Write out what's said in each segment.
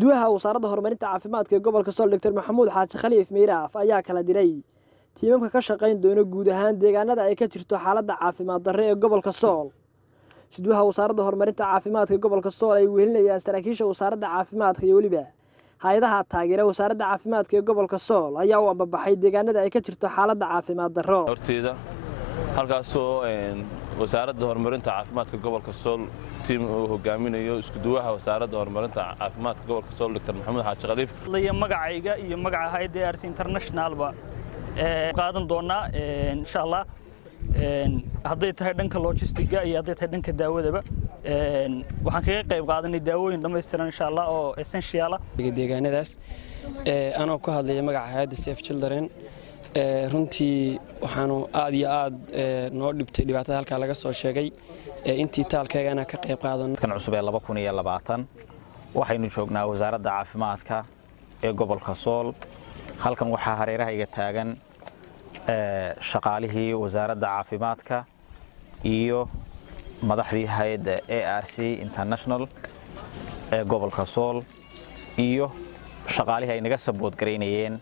Iskuduwaha wasaaradda horumarinta caafimaadka ee gobolka Sool Dr. Maxamuud Xaaji Khaliif Miiraaf ayaa kala diray tiimamka ka shaqayn doona guud ahaan deegaanada ay ka jirto xaaladda caafimaad darro ee gobolka Sool. Iskuduwaha wasaaradda horumarinta caafimaadka ee gobolka Sool ay wehelinayaan saraakiisha wasaaradda caafimaadka iyo waliba hay'adaha taageera wasaaradda caafimaadka ee gobolka Sool ayaa u ambabaxay deegaanada ay ka jirto xaaladda caafimaad darro. horteeda halkaasoo wasaaradda horumarinta caafimaadka gobolka Sool tiim uu hogaaminayo iskuduwaha wasaaradda horumarinta caafimaadka gobolka Sool Dr. Maxamuud Xaaji Khaliif magacayga iyo magaca hay'adda ARC International ba qaadan doona insha Allah hadday tahay dhanka logistiga iyo hadday tahay dhanka daawadaba waxaan kaga qayb qaadanay daawooyin dhameystiran insha Allah oo essential ah deegaanadaas anoo ku hadlaya magaca hay'adda Safe Children runtii waxaanu aad iyo aad noo dhibtay dhibaatada halka laga soo sheegay intii taalkeegana ka qayb qaadan kan cusub ee 2020 waxaynu joognaa wasaaradda caafimaadka ee gobolka Sool halkan waxa hareerahayga taagan shaqaalihii wasaaradda caafimaadka iyo madaxdii hay'adda ARC International ee gobolka Sool iyo shaqaalihii ay naga sabood gareynayeen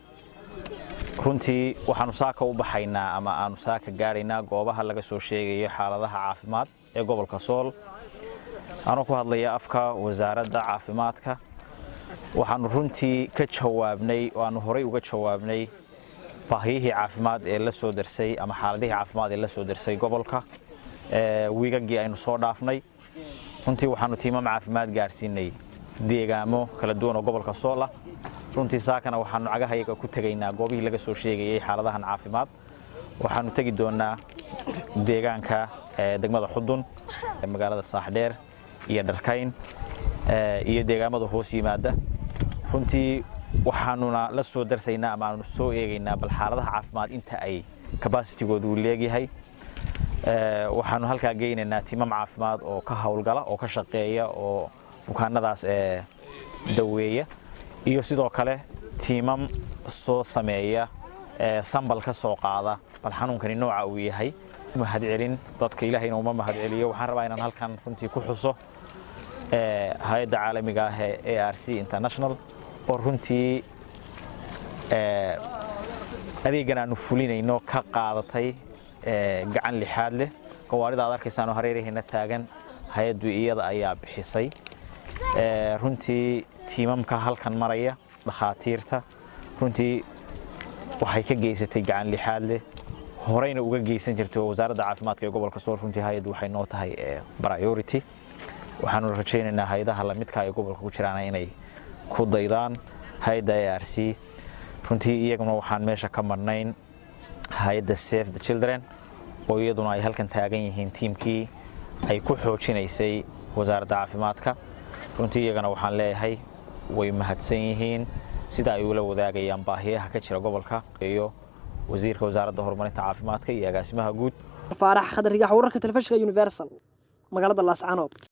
runtii waxaanu saaka u baxaynaa ama aanu saaka gaaraynaa goobaha laga soo sheegayo xaaladaha caafimaad ee gobolka Sool anoo ku hadlaya afka wasaaradda caafimaadka waxaanu runtii ka jawaabnay oo aanu horay uga jawaabnay baahiyihii caafimaad ee la soo darsay ama xaaladihii caafimaad ee la soo darsay gobolka wiigagii aynu soo dhaafnay runtii waxaanu tiimam caafimaad gaarsiinay deegaamo kala duwan oo gobolka Sool ah runtii saakana waxaanu cagahayaga ku tagaynaa goobihii laga soo sheegayay xaaladahan caafimaad waxaanu tagi doonaa deegaanka degmada Xudun magaalada Saaxdheer iyo Dharkayn iyo deegaamada hoos yimaada runtii waxaanuna la soo darsaynaa ama aanu soo eegaynaa bal xaaladaha caafimaad inta ay capacity-goodu leeyahay waxaanu halka geynaynaa tiimam caafimaad oo ka hawlgala oo ka shaqeeya oo bukaanadaas daweeya iyo sidoo kale tiimam soo sameeya sambal ka soo qaada bal xanuunkani nooca uu yahay mahad celin dadka Ilaahayna uma mahad celiyo waxaan rabaa inaan halkan runtii ku xuso hay'adda caalamiga ah ee ARC International oo runtii adeegan aanu fulinayno ka qaadatay gacan lixaad leh gawaarida aad arkaysaan oo hareerahayna taagan hay'addu iyada ayaa bixisay runtii tiimamka halkan maraya dhakhaatiirta runtii waxay ka geysatay gacan lixaad leh horeyna uga geysan jirtay wasaaradda caafimaadka ee gobolka Sool runtii hay'addu waxay noo tahay priority waxaanu rajaynaynaa hay'adaha la midka ay gobolka ku jiraan inay ku daydaan hay'adda ARC runtii iyaguna waxaan meesha ka marnayn hay'adda Save the Children oo iyaduna ay halkan taagan yihiin tiimkii ay ku xoojinaysay wasaaradda caafimaadka runtii iyagana waxaan leeyahay way mahadsan yihiin sida ay ula wadaagayaan baahiyaha ka jira gobolka iyo wasiirka wasaaradda horumarinta caafimaadka iyo agaasimaha guud Faarax Khadar Rigax wararka telefishinka Universal magaalada Laascaanood.